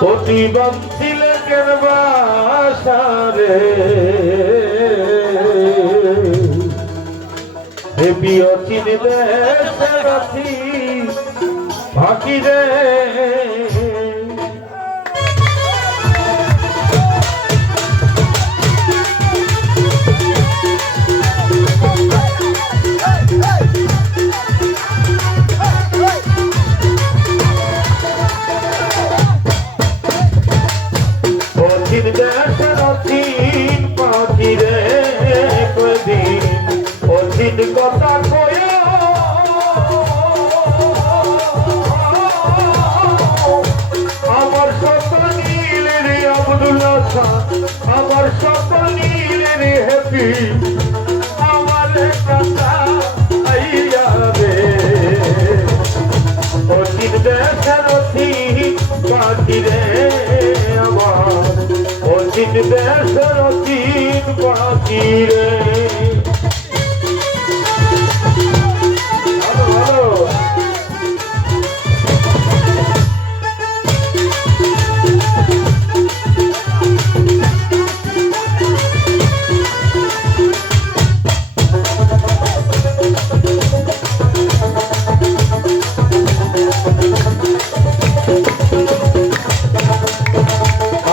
প্রতিবাদ তিলকের বাসারে? হেবি অচিন দেশ ফাঁকি রে আমার সকল নীল রে হ্যাপি আমার কথা আইয়া রে। অচিন দেশের অচিন পাখি রে আমার অচিন দেশের অচিন পাখি রে।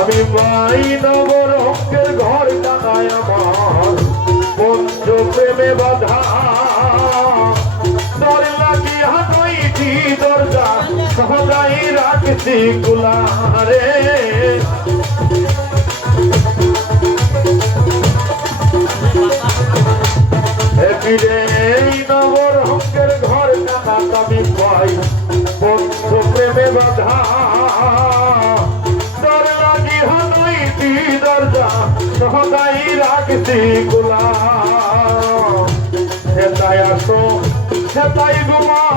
আমি মাই নগর অঙ্কের ঘর জানাই আমার। পঞ্চ প্রেমে বাধা। দর লাগি হাতইটি দরজা সদাই রাখছি গুলারে ফিরে হানুই দরজা সদাই রাখছি গোলাম সেটাই আসো সেটাই ঘুমাও।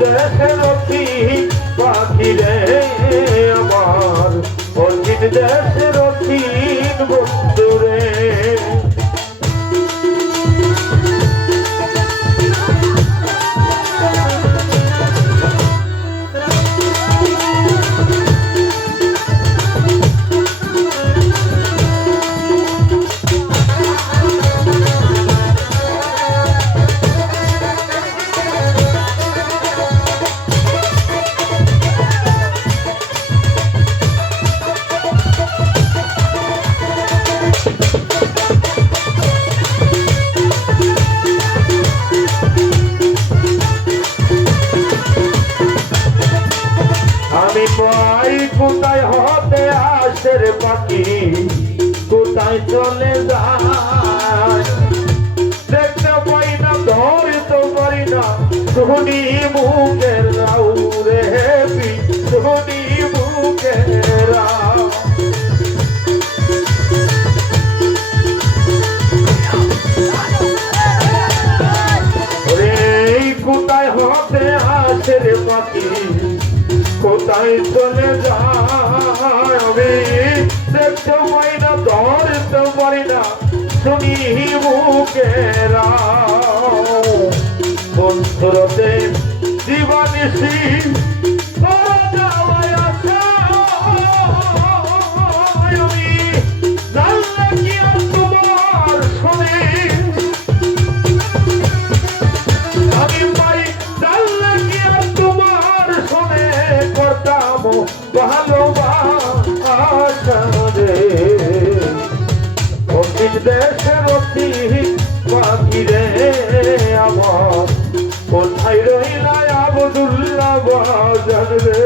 দেশের অতি পাখি রে আমার। অজিত দেশের অতি বন্ধু পাই কোথায় হতে আসে রে পাখি? কোথায় চলে যায়? দেখতে পাই না, ধরতে পারি না। ধনী মুখের রাউ রে ধনী মুখের রাউ। কোথায় হতে আসে পাখি? কোথায় চলে যায় আমি? দেখতে পাই না ধরতে পারি না। শুনি মুখেরা বন্ধুরতে দিবানিসি অতীত দেশের অতি পাখি রে আমার। কোথায় রইলায় আবদুল্লাহ বাজার রে?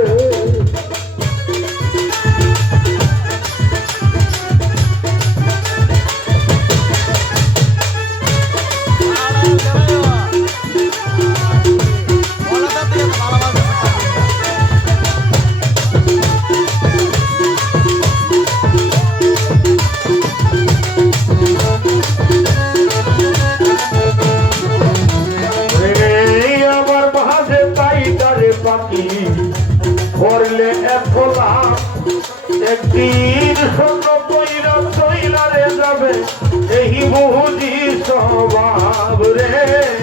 একদিন শূন্য কইরা তৈরা রে যাবে এই বুঝি স্বভাব রে।